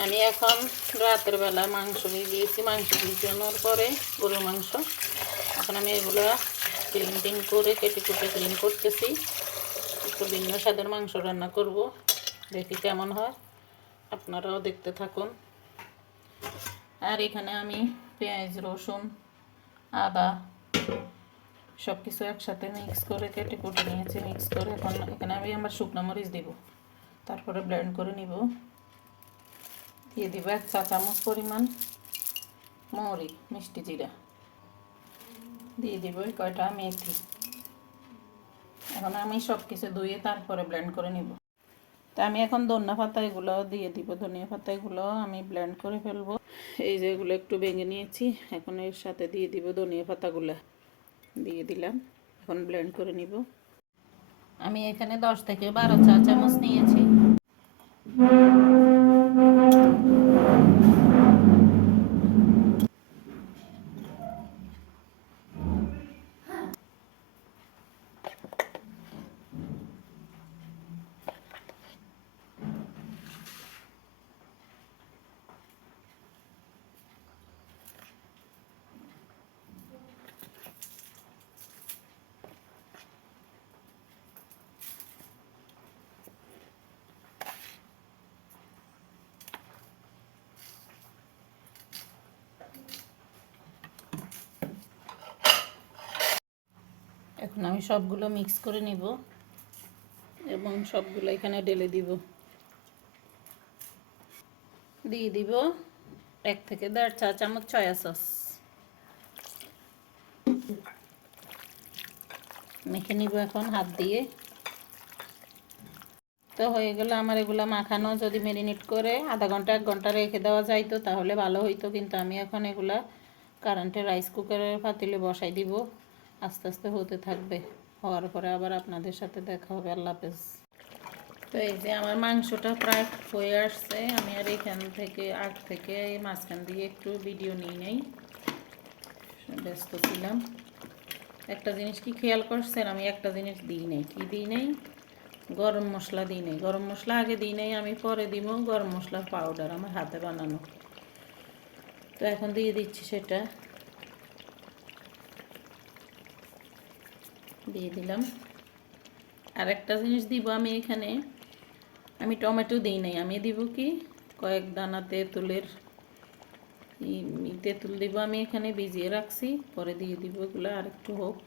আমি এখন রাতের বেলা মাংস ভিজিয়েছি, মাংস ভিজানোর পরে গরুর মাংস এখন আমি এগুলো ক্লিন করে কেটে কুটে ক্লিন করতেছি। একটু ভিন্ন স্বাদের মাংস রান্না করব, দেখি কেমন হয়, আপনারাও দেখতে থাকুন। আর এখানে আমি পেঁয়াজ, রসুন, আদা সব কিছু একসাথে মিক্স করে কেটে কুটে নিয়েছি। মিক্স করে এখন এখানে আমি আমার শুকনো মরিচ দিব, তারপরে ব্লেন্ড করে নিব। দিয়ে দিব 1 চা চামচ পরিমাণ মৌরি, মিষ্টি জিরা, দিয়ে দিব কয়টা মেথি। এখন আমি সব কিছু ধুয়ে তারপরে ব্লেন্ড করে নিব। তা আমি এখন ধনিয়া পাতা এগুলো দিয়ে দিব। ধনিয়া পাতা এগুলো আমি ব্লেন্ড করে ফেলবো। এই যে এগুলো একটু ভেঙে নিয়েছি, এখন এর সাথে দিয়ে দিব ধনিয়া পাতাগুলো, দিয়ে দিলাম। এখন ব্লেন্ড করে নিব। আমি এখানে 10 থেকে 12 চা চামচ নিয়েছি। এখন আমি সবগুলো মিক্স করে নিব এবং সবগুলো এখানে ঢেলে দিব। দিয়ে দিব 1 থেকে 1.5 চা চামচ সয়া সস। মেখে নিব এখন হাত দিয়ে। তো হয়ে গেল আমার এগুলো মাখানো। যদি ম্যারিনেট করে আধা ঘন্টা 1 ঘন্টা রেখে দেওয়া যাইতো তাহলে ভালো হইতো, কিন্তু আমি এখন এগুলা কারেন্টের রাইস কুকারের পাতিলে বসাই দিব। আস্তে আস্তে হতে থাকবে, হওয়ার পরে আবার আপনাদের সাথে দেখা হবে। আল্লাহ হাফেজ। তো এই যে আমার মাংসটা প্রায় হয়ে আসছে। আমি আর এখান থেকে আগ থেকে মাঝখান দিয়ে একটু ভিডিও নিই নাই, ব্যস্ত ছিলাম। একটা জিনিস কি খেয়াল করছেন, আমি একটা জিনিস দিই নাই। কি দিই নাই? গরম মশলা দিই নাই। গরম মশলা আগে দিই নাই, আমি পরে দিব গরম মশলার পাউডার, আমার হাতে বানানো। তো এখন দিয়ে দিচ্ছি, সেটা দিয়ে দিলাম। আর একটা জিনিস দিব আমি এখানে, আমি টমেটো দিই নাই। আমি দিব কি কয়েক দানা তেঁতুলের তেঁতুল দিব, আমি এখানে ভিজিয়ে রাখছি, পরে দিয়ে দিব। এগুলো আর একটু হোক।